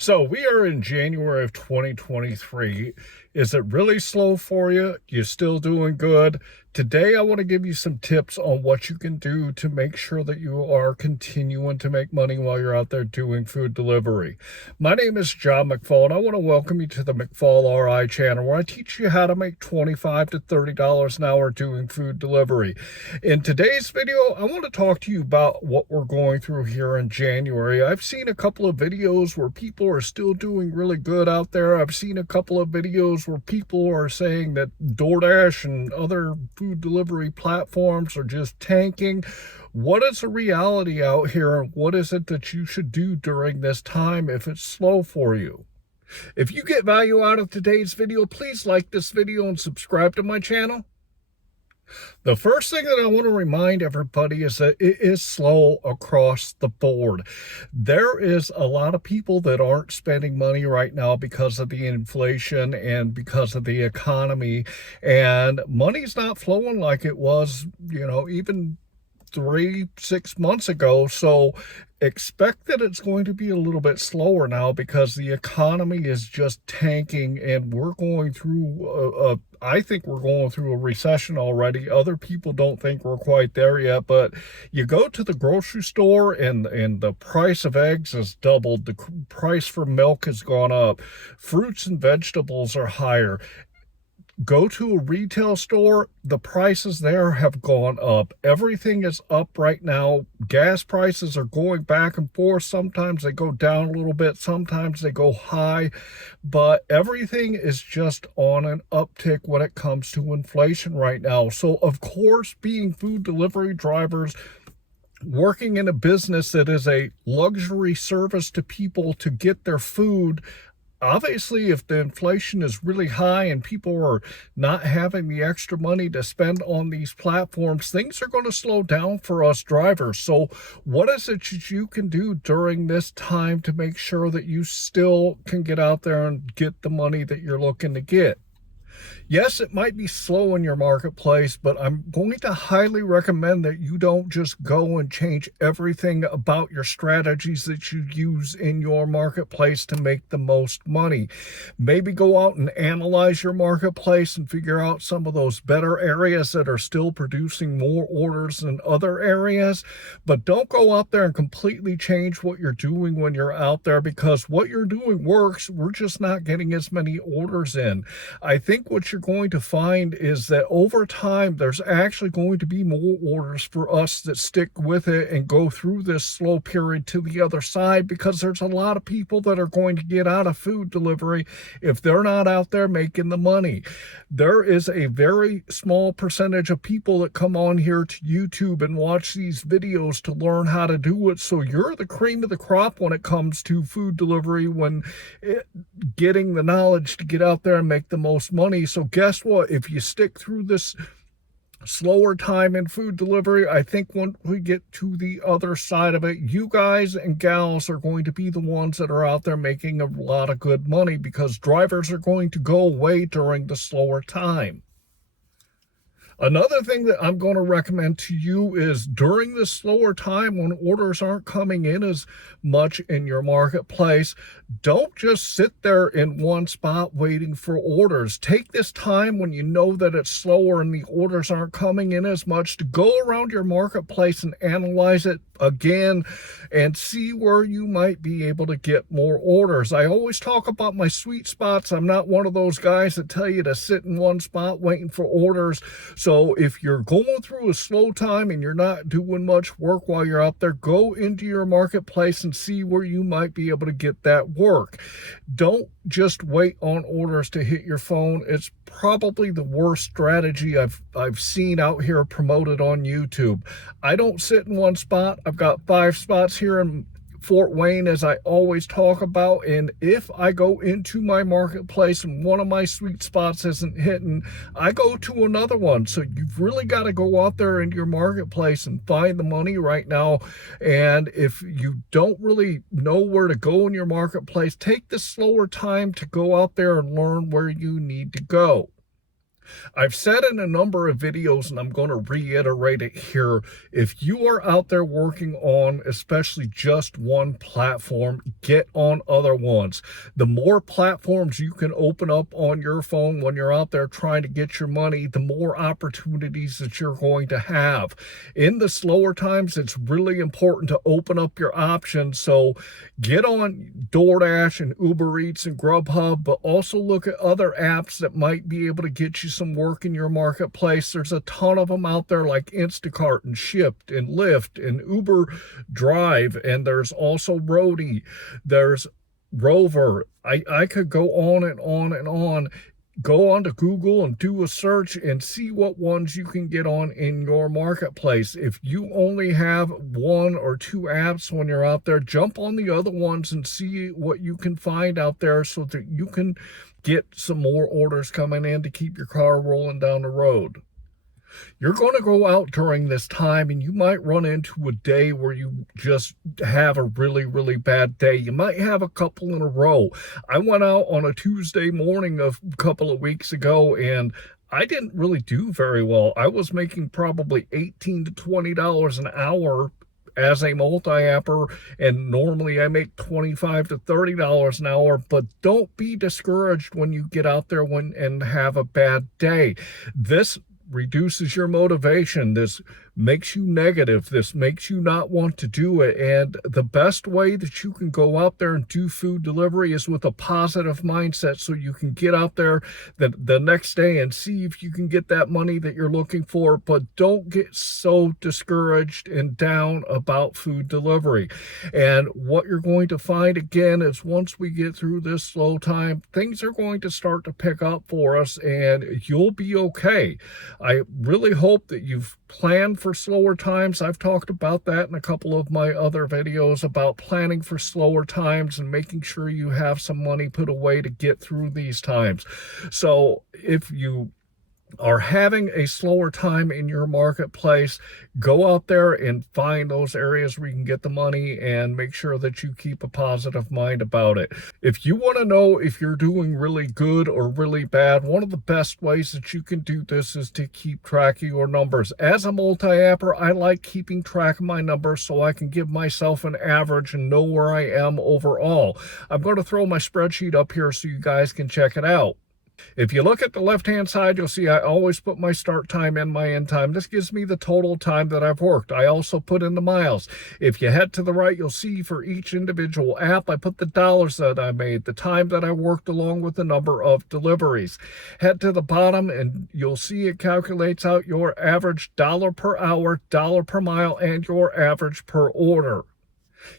So we are in January of 2023. Is it really slow for you? You still doing good? Today, I want to give you some tips on what you can do to make sure that you are continuing to make money while you're out there doing food delivery. My name is John McFall, and I want to welcome you to the McFallRI channel, where I teach you how to make $25 to $30 an hour doing food delivery. In today's video, I want to talk to you about what we're going through here in January. I've seen a couple of videos where people are still doing really good out there. I've seen a couple of videos where people are saying that DoorDash and other food delivery platforms are just tanking. What is the reality out here, and what is it that you should do during this time if it's slow for you? If you get value out of today's video, please like this video and subscribe to my channel. The first thing that I want to remind everybody is that it is slow across the board. There is a lot of people that aren't spending money right now because of the inflation and because of the economy, and money's not flowing like it was, even 3-6 months ago. So expect that it's going to be a little bit slower now because the economy is just tanking, and we're going through I think we're going through a recession already. Other people don't think we're quite there yet, but you go to the grocery store and the price of eggs has doubled. The price for milk has gone up. Fruits and vegetables are higher. Go to a retail store, the prices there have gone up. Everything is up right now. Gas prices are going back and forth. Sometimes they go down a little bit, sometimes they go high, but everything is just on an uptick when it comes to inflation right now. So, of course, being food delivery drivers, working in a business that is a luxury service to people to get their food, obviously, if the inflation is really high and people are not having the extra money to spend on these platforms, things are going to slow down for us drivers. So what is it that you can do during this time to make sure that you still can get out there and get the money that you're looking to get? Yes, it might be slow in your marketplace, but I'm going to highly recommend that you don't just go and change everything about your strategies that you use in your marketplace to make the most money. Maybe go out and analyze your marketplace and figure out some of those better areas that are still producing more orders than other areas, but don't go out there and completely change what you're doing when you're out there, because what you're doing works. We're just not getting as many orders in. I think what you're going to find is that over time, there's actually going to be more orders for us that stick with it and go through this slow period to the other side, because there's a lot of people that are going to get out of food delivery if they're not out there making the money. There is a very small percentage of people that come on here to YouTube and watch these videos to learn how to do it. So you're the cream of the crop when it comes to food delivery, getting the knowledge to get out there and make the most money. So guess what? If you stick through this slower time in food delivery, I think when we get to the other side of it, you guys and gals are going to be the ones that are out there making a lot of good money, because drivers are going to go away during the slower time. Another thing that I'm going to recommend to you is during this slower time when orders aren't coming in as much in your marketplace, don't just sit there in one spot waiting for orders. Take this time when you know that it's slower and the orders aren't coming in as much to go around your marketplace and analyze it again and see where you might be able to get more orders. I always talk about my sweet spots. I'm not one of those guys that tell you to sit in one spot waiting for orders. So if you're going through a slow time and you're not doing much work while you're out there, go into your marketplace and see where you might be able to get that work. Don't just wait on orders to hit your phone. It's probably the worst strategy I've seen out here promoted on YouTube. I don't sit in one spot. I've got 5 spots here in Fort Wayne, as I always talk about, and if I go into my marketplace and one of my sweet spots isn't hitting, I go to another one. So you've really got to go out there in your marketplace and find the money right now. And if you don't really know where to go in your marketplace, take the slower time to go out there and learn where you need to go. I've said in a number of videos, and I'm going to reiterate it here, if you are out there working on especially just one platform, get on other ones. The more platforms you can open up on your phone when you're out there trying to get your money, the more opportunities that you're going to have. In the slower times, it's really important to open up your options. So get on DoorDash and Uber Eats and Grubhub, but also look at other apps that might be able to get you some work in your marketplace. There's a ton of them out there, like Instacart and Shipt and Lyft and Uber Drive, and there's also Roadie, there's Rover. I could go on and on and on. Go onto Google and do a search and see what ones you can get on in your marketplace. If you only have one or two apps when you're out there, jump on the other ones and see what you can find out there so that you can get some more orders coming in to keep your car rolling down the road. You're going to go out during this time and you might run into a day where you just have a really, really bad day. You might have a couple in a row. I went out on a Tuesday morning a couple of weeks ago and I didn't really do very well. I was making probably $18 to $20 an hour as a multi-apper, and normally I make $25 to $30 an hour. But don't be discouraged when you get out there and have a bad day. This reduces your motivation. This makes you negative. This makes you not want to do it. And the best way that you can go out there and do food delivery is with a positive mindset, so you can get out there the next day and see if you can get that money that you're looking for. But don't get so discouraged and down about food delivery. And what you're going to find again is once we get through this slow time, things are going to start to pick up for us and you'll be okay. I really hope that you've planned for slower times. I've talked about that in a couple of my other videos about planning for slower times and making sure you have some money put away to get through these times. So if you are having a slower time in your marketplace, go out there and find those areas where you can get the money and make sure that you keep a positive mind about it. If you want to know if you're doing really good or really bad, one of the best ways that you can do this is to keep track of your numbers. As a multi-apper, I like keeping track of my numbers so I can give myself an average and know where I am overall. I'm going to throw my spreadsheet up here so you guys can check it out. If you look at the left-hand side, you'll see I always put my start time and my end time. This gives me the total time that I've worked. I also put in the miles. If you head to the right, you'll see for each individual app, I put the dollars that I made, the time that I worked, along with the number of deliveries. Head to the bottom and you'll see it calculates out your average dollar per hour, dollar per mile, and your average per order.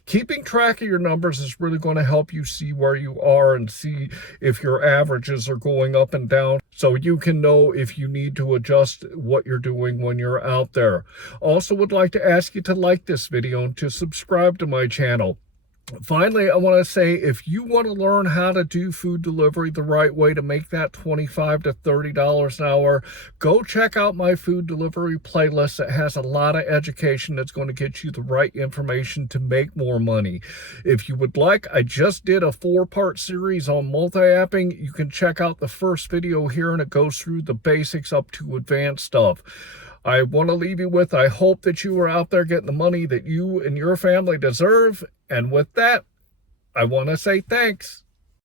Keeping track of your numbers is really going to help you see where you are and see if your averages are going up and down, so you can know if you need to adjust what you're doing when you're out there. Also would like to ask you to like this video and to subscribe to my channel. Finally, I want to say, if you want to learn how to do food delivery the right way to make that $25 to $30 an hour, go check out my food delivery playlist. It has a lot of education that's going to get you the right information to make more money. If you would like, I just did a 4-part series on multi-apping. You can check out the first video here and it goes through the basics up to advanced stuff. I want to leave you with, I hope that you are out there getting the money that you and your family deserve. And with that, I want to say thanks.